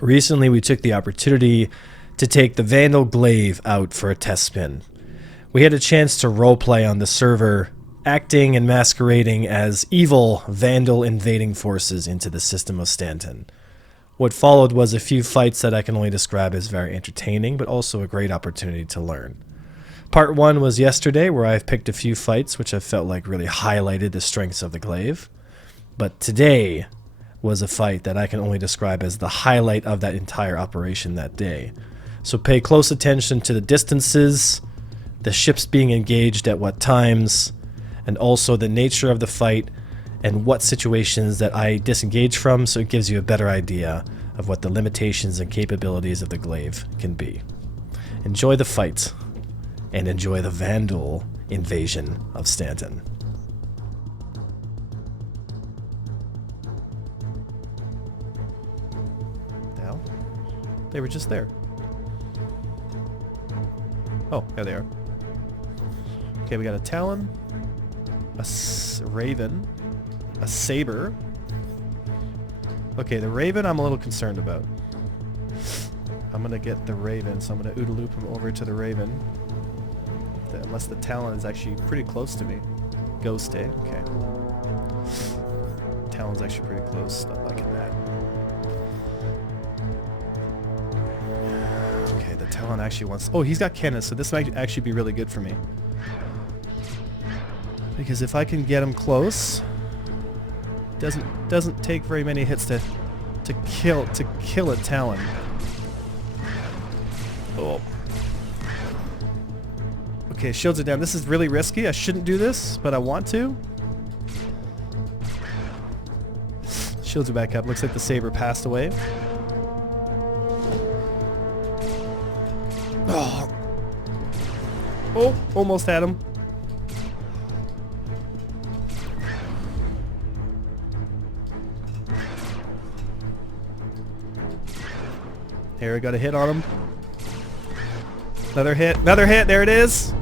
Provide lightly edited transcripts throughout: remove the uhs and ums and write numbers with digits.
Recently, we took the opportunity to take the Vandal Glaive out for a test spin. We had a chance to roleplay on the server, acting and masquerading as evil Vandal invading forces into the system of Stanton. What followed was a few fights that I can only describe as very entertaining, but also a great opportunity to learn. Part 1 was yesterday, where I've picked a few fights which I felt like really highlighted the strengths of the glaive. But today was a fight that I can only describe as the highlight of that entire operation that day. So pay close attention to the distances, the ships being engaged at what times, and also the nature of the fight and what situations that I disengage from, so it gives you a better idea of what the limitations and capabilities of the glaive can be. Enjoy the fight, and enjoy the Vandal invasion of Stanton. Now, they were just there. Oh, there they are. Okay, we got a Talon, a Raven, a Saber. Okay, the Raven I'm a little concerned about. I'm gonna get the Raven, so I'm gonna OODA loop him over to the Raven. Unless the Talon is actually pretty close to me. Ghost, eh? Okay. Talon's actually pretty close. Not liking that. Okay, the Talon actually wants... Oh, he's got cannon, so this might actually be really good for me. Because if I can get him close, doesn't take very many hits to kill a Talon. Oh. Okay, shields are down. This is really risky. I shouldn't do this, but I want to. Shields are back up. Looks like the Saber passed away. Oh. Oh, almost had him. Here, I got a hit on him. Another hit, there it is!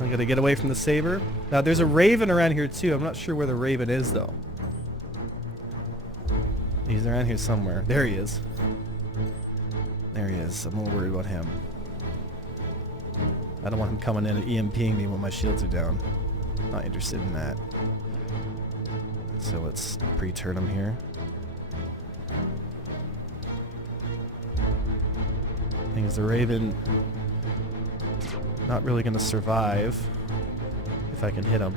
I gotta get away from the Saber. Now there's a Raven around here too. I'm not sure where the Raven is though. He's around here somewhere. There he is. There he is. I'm a little worried about him. I don't want him coming in and EMPing me when my shields are down. Not interested in that. So let's pre-turn him here. Thing is, the Raven not really going to survive if I can hit him.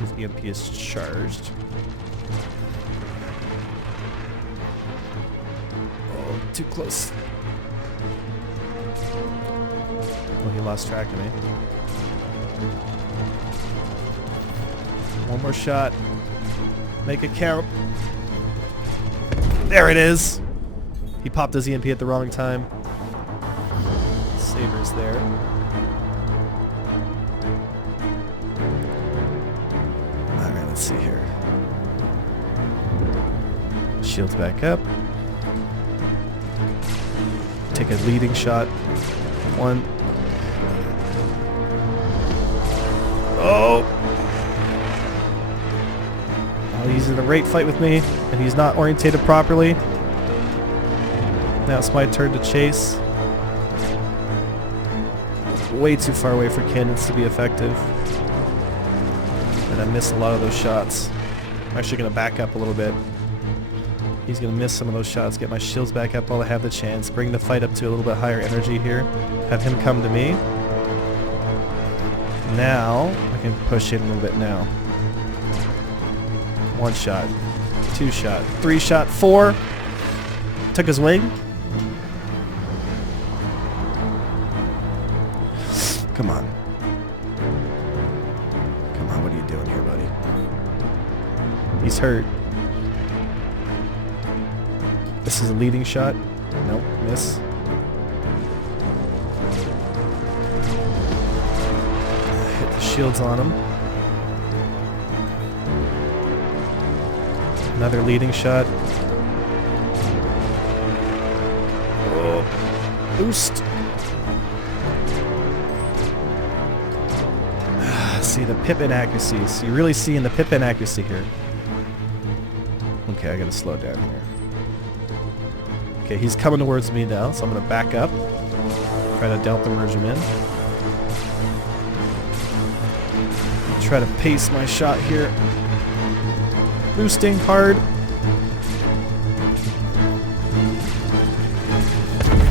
His EMP is charged. Oh, too close. Oh, he lost track of me. One more shot. Make it count. There it is. He popped his EMP at the wrong time. Saber's there. Alright, let's see here. Shield's back up. Take a leading shot. One. Oh! Oh, he's in a rate fight with me, and he's not orientated properly. Now it's my turn to chase. Way too far away for cannons to be effective. And I miss a lot of those shots. I'm actually going to back up a little bit. He's going to miss some of those shots. Get my shields back up while I have the chance. Bring the fight up to a little bit higher energy here. Have him come to me. Now, I can push in a little bit now. One shot. Two shot. Three shot. Four. Took his wing. Come on. Come on, what are you doing here, buddy? He's hurt. This is a leading shot. Nope, miss. Hit the shields on him. Another leading shot. Oh. Boost. See the pip inaccuracy. So you're really seeing the pip inaccuracy here. Okay, I gotta slow down here. Okay, he's coming towards me now, so I'm going to back up. Try to Delta merge him in. Try to pace my shot here. Boosting hard.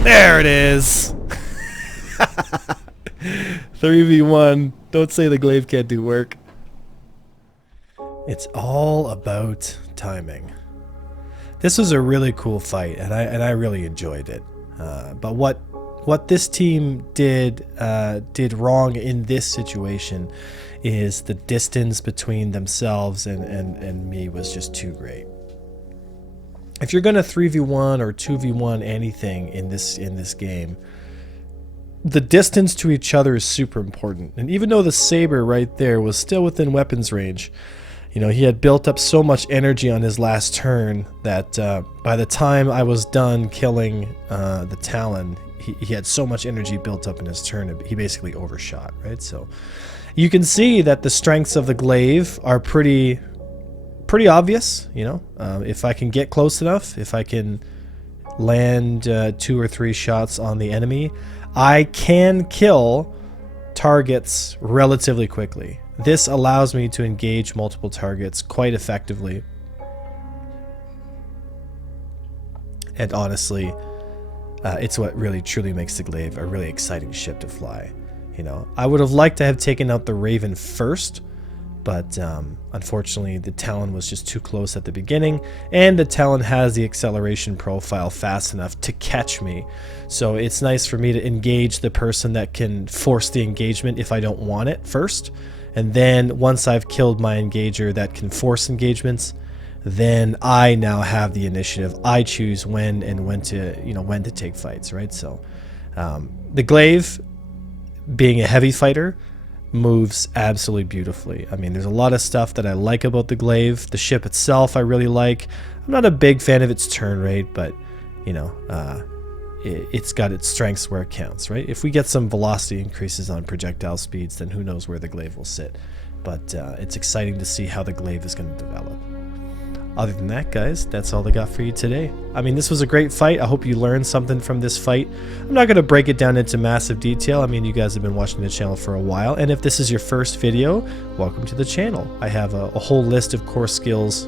There it is! 3v1. Don't say the glaive can't do work. It's all about timing. This was a really cool fight, and I really enjoyed it. But what this team did wrong in this situation is the distance between themselves and me was just too great. If you're gonna 3v1 or 2v1 anything in this game, the distance to each other is super important. And even though the saber right there was still within weapons range, you know, he had built up so much energy on his last turn that by the time I was done killing the Talon, he had so much energy built up in his turn, he basically overshot, right? So you can see that the strengths of the glaive are pretty obvious, you know. If I can get close enough, if I can land 2 or 3 shots on the enemy, I can kill targets relatively quickly. This allows me to engage multiple targets quite effectively. And honestly, it's what really truly makes the glaive a really exciting ship to fly. You know, I would have liked to have taken out the Raven first, but unfortunately the Talon was just too close at the beginning, and the Talon has the acceleration profile fast enough to catch me. So it's nice for me to engage the person that can force the engagement if I don't want it first, and then once I've killed my engager that can force engagements, then I now have the initiative. I choose when to take fights, right? So the glaive, being a heavy fighter, moves absolutely beautifully. I mean, there's a lot of stuff that I like about the glaive. The ship itself I really like. I'm not a big fan of its turn rate, but you know, it's got its strengths where it counts, right? If we get some velocity increases on projectile speeds, then who knows where the glaive will sit. But it's exciting to see how the glaive is going to develop. Other than that, guys, that's all I got for you today. I mean, this was a great fight. I hope you learned something from this fight. I'm not going to break it down into massive detail. I mean, you guys have been watching the channel for a while, and if this is your first video, welcome to the channel. I have a whole list of core skills,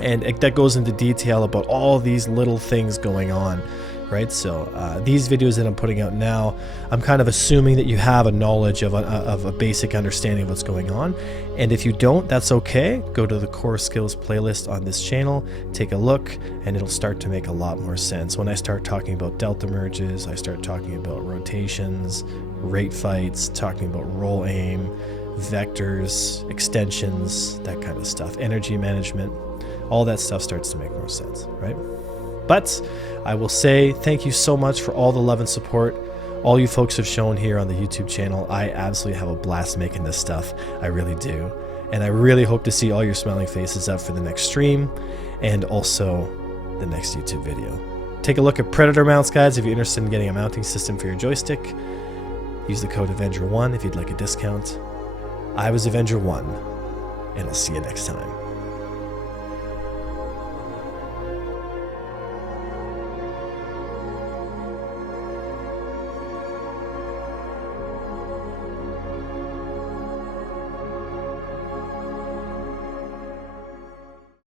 and that goes into detail about all these little things going on, right? So these videos that I'm putting out now, I'm kind of assuming that you have a knowledge of a basic understanding of what's going on. And if you don't, that's okay. Go to the core skills playlist on this channel, take a look, and it'll start to make a lot more sense. When I start talking about delta merges, I start talking about rotations, rate fights, talking about roll aim, vectors, extensions, that kind of stuff, energy management, all that stuff starts to make more sense, right? But I will say thank you so much for all the love and support all you folks have shown here on the YouTube channel. I absolutely have a blast making this stuff. I really do. And I really hope to see all your smiling faces out for the next stream and also the next YouTube video. Take a look at Predator mounts, guys, if you're interested in getting a mounting system for your joystick. Use the code Avenger1 if you'd like a discount. I was Avenger1, and I'll see you next time.